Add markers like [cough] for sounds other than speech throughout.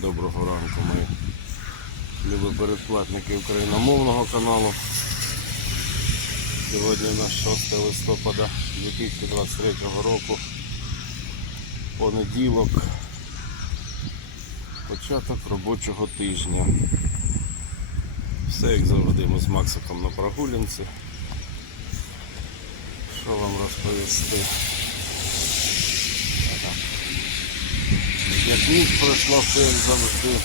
Доброго ранку, мої любі передплатники україномовного каналу. Сьогодні у нас 6 листопада 2023 року. Понеділок. Початок робочого тижня. Все як завжди, ми з Максиком на прогулянці. Що вам розповісти? Як ніч пройшла все як завжди.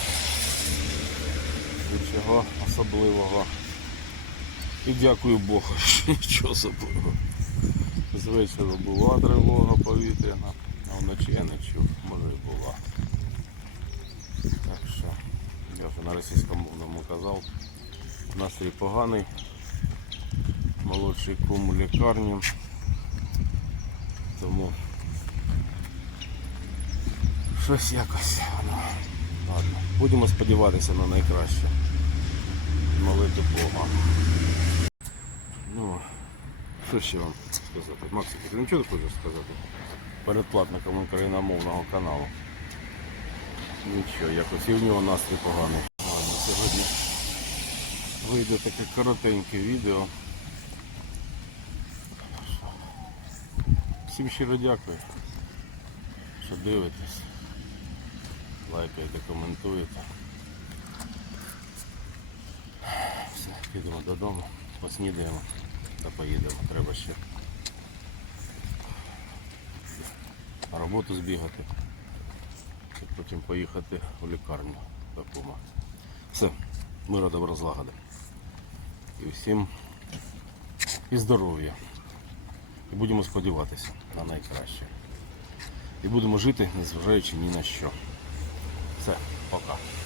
Нічого особливого. І дякую Богу, [laughs] що нічого особливого. З вечора була тривога повітряна, а вночі я не чув, може і була. Так що, я вже на російськомовному казав, настрій поганий, молодший кум у лікарні, щось якось. воно. Ладно, будемо сподіватися на найкраще. Молити Бога. Ну, що ще вам сказати? Максик, ти нічого не хочеш сказати? Передплатником україномовного каналу. Нічого, якось і в нього настрій поганий. Ладно, сьогодні вийде таке коротеньке відео. Всім щиро дякую, що дивитесь, лайкаєте, коментуєте. Все, підемо додому, поснідаємо та поїдемо. Треба ще роботу збігати, щоб потім поїхати у лікарню кума. Все, мира добра злагоди. І всім і здоров'я. І будемо сподіватися на найкраще. І будемо жити, незважаючи ні на що. Все, пока.